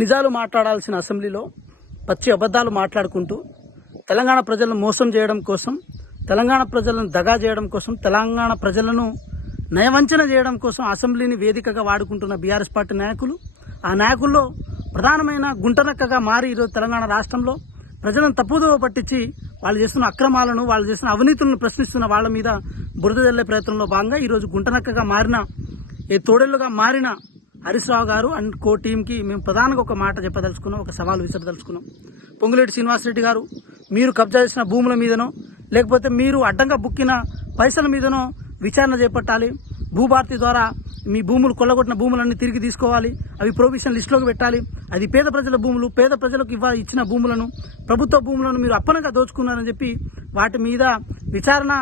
నిజాలు మాట్లాడాల్సిన అసెంబ్లీలో పచ్చి అబద్ధాలు మాట్లాడుకుంటూ తెలంగాణ ప్రజలను మోసం చేయడం కోసం, తెలంగాణ ప్రజలను దగా చేయడం కోసం, తెలంగాణ ప్రజలను నయవంచన చేయడం కోసం అసెంబ్లీని వేదికగా వాడుకుంటున్న బీఆర్ఎస్ పార్టీ నాయకులు, ఆ నాయకుల్లో ప్రధానమైన గుంటనక్కగా మారి ఈరోజు తెలంగాణ రాష్ట్రంలో ప్రజలను తప్పుదోవ పట్టించి వాళ్ళు చేస్తున్న అక్రమాలను, వాళ్ళు చేస్తున్న అవినీతులను ప్రశ్నిస్తున్న వాళ్ళ మీద బురద జల్లే ప్రయత్నంలో భాగంగా ఈరోజు గుంటనక్కగా మారిన, తోడేళ్లుగా మారిన హరీష్ రావు గారు అండ్ కో టీంకి మేము ప్రధానంగా ఒక మాట చెప్పదలుచుకున్నాం, ఒక సవాల్ విసరదలుచుకున్నాం. పొంగులేటి శ్రీనివాసరెడ్డి గారు, మీరు కబ్జా చేసిన భూముల మీదనో లేకపోతే మీరు అడ్డంగా బుక్కిన పైసల మీదనో విచారణ చేపట్టాలి. భూభారతి ద్వారా మీ భూములు, కొల్లగొట్టిన భూములన్నీ తిరిగి తీసుకోవాలి, అవి ప్రొవిషన్ లిస్టులోకి పెట్టాలి. అది పేద ప్రజల భూములు, పేద ప్రజలకు ఇచ్చిన భూములను, ప్రభుత్వ భూములను మీరు అప్పనంగా దోచుకున్నారని చెప్పి వాటి మీద విచారణ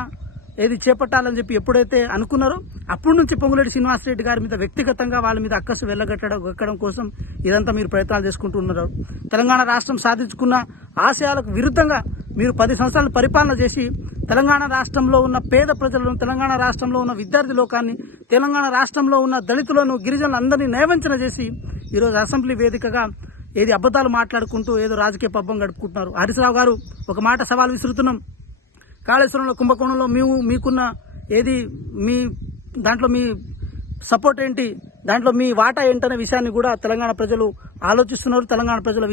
చేపట్టాలని చెప్పి ఎప్పుడైతే అనుకున్నారో అప్పటి నుంచి పొంగులేటి శ్రీనివాసరెడ్డి గారి మీద వ్యక్తిగతంగా వాళ్ళ మీద అక్కసు వెళ్ళగట్టడం కోసం ఇదంతా మీరు ప్రయత్నాలు చేసుకుంటూ ఉన్నారు. తెలంగాణ రాష్ట్రం సాధించుకున్న ఆశయాలకు విరుద్ధంగా మీరు 10 సంవత్సరాలు పరిపాలన చేసి తెలంగాణ రాష్ట్రంలో ఉన్న పేద ప్రజలను, తెలంగాణ రాష్ట్రంలో ఉన్న విద్యార్థి లోకాన్ని, తెలంగాణ రాష్ట్రంలో ఉన్న దళితులను, గిరిజనులు అందరినీ నయవంచన చేసి ఈరోజు అసెంబ్లీ వేదికగా అబద్ధాలు మాట్లాడుకుంటూ రాజకీయ పబ్బం గడుపుకుంటున్నారు. హరీష్ రావు గారు, ఒక మాట సవాల్ విసురుతున్నాం. కాళేశ్వరంలో, కుంభకోణంలో మీకున్న మీ దాంట్లో మీ సపోర్ట్ ఏంటి, దాంట్లో మీ వాటా ఏంటనే విషయాన్ని కూడా తెలంగాణ ప్రజలు ఆలోచిస్తున్నారు. తెలంగాణ ప్రజల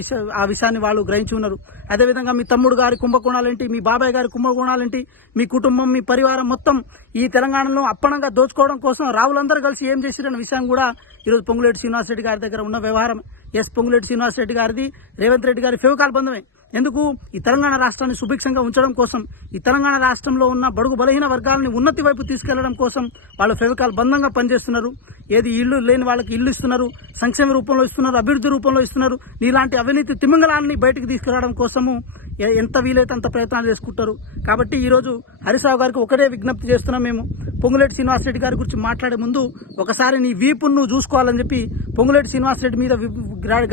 ఆ విషయాన్ని వాళ్ళు గ్రహించి ఉన్నారు. అదేవిధంగా మీ తమ్ముడు గారి కుంభకోణాలేంటి, మీ బాబాయ్ గారి కుంభకోణాలేంటి, మీ కుటుంబం, మీ పరివారం మొత్తం ఈ తెలంగాణలో అప్పనంగా దోచుకోవడం కోసం రావులందరూ కలిసి ఏం చేసిరన్న విషయం కూడా ఈరోజు పొంగులేటి శ్రీనివాసరెడ్డి గారి దగ్గర ఉన్న వ్యవహారం. పొంగులేటి శ్రీనివాసరెడ్డి గారిది రేవంత్ రెడ్డి గారి ఫెవికాల్ బంధమే. ఎందుకు? ఈ తెలంగాణ రాష్ట్రాన్ని సుభిక్షంగా ఉంచడం కోసం, ఈ తెలంగాణ రాష్ట్రంలో ఉన్న బడుగు బలహీన వర్గాలని ఉన్నతి వైపు తీసుకెళ్లడం కోసం వాళ్ళు ఫెవికాల్ బంధంగా పనిచేస్తున్నారు. ఇల్లు లేని వాళ్ళకి ఇల్లు ఇస్తున్నారు, సంక్షేమ రూపంలో ఇస్తున్నారు, అభివృద్ధి రూపంలో ఇస్తున్నారు. నీలాంటి అవినీతి తిమింగళాన్ని బయటకు తీసుకురావడం కోసము ఎంత వీలైతే అంత ప్రయత్నాలు చేసుకుంటారు. కాబట్టి ఈరోజు హరీష్ రావు గారికి ఒకటే విజ్ఞప్తి చేస్తున్నాం. మేము పొంగులేటి శ్రీనివాసరెడ్డి గారి గురించి మాట్లాడే ముందు ఒకసారి నీ వీపును నువ్వు చూసుకోవాలని చెప్పి, పొంగులేటి శ్రీనివాసరెడ్డి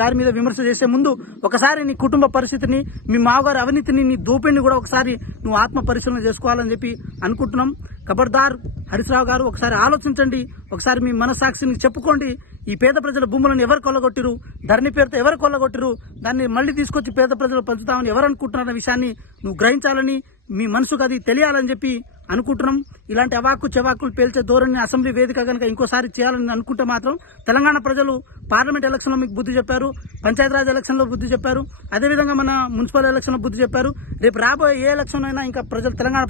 గారి మీద విమర్శ చేసే ముందు ఒకసారి నీ కుటుంబ పరిస్థితిని, మీ మావగారి అవినీతిని, నీ దోపిడిని కూడా ఒకసారి నువ్వు ఆత్మ పరిశీలన చేసుకోవాలని చెప్పి అనుకుంటున్నాం. ఖబర్దార్ హరీష్ రావు గారు, ఒకసారి ఆలోచించండి, ఒకసారి మీ మనస్సాక్షిని చెప్పుకోండి. ఈ పేద ప్రజల భూములను ఎవరు కొల్లగొట్టిరు, ధరణి పేరుతో ఎవరు కొల్లగొట్టిరు, దాన్ని మళ్ళీ తీసుకొచ్చి పేద ప్రజలు పంచుతామని ఎవరు అనుకుంటున్నారన్న విషయాన్ని నువ్వు గ్రహించాలని, మీ మనసుకు అది తెలియాలని చెప్పి అనుకుంటున్నాం. ఇలాంటి అవాక్కు చెవాకులు పేల్చే ధోరణి అసెంబ్లీ వేదిక కనుక ఇంకోసారి చేయాలని అనుకుంటే మాత్రం తెలంగాణ ప్రజలు పార్లమెంట్ ఎలక్షన్లో మీకు బుద్ధి చెప్పారు, పంచాయతీరాజ్ ఎలక్షన్లో బుద్ధి చెప్పారు, అదేవిధంగా మన మున్సిపల్ ఎలక్షన్లో బుద్ధి చెప్పారు. రేపు రాబోయే ఏ ఎలక్షన్ అయినా ఇంకా తెలంగాణ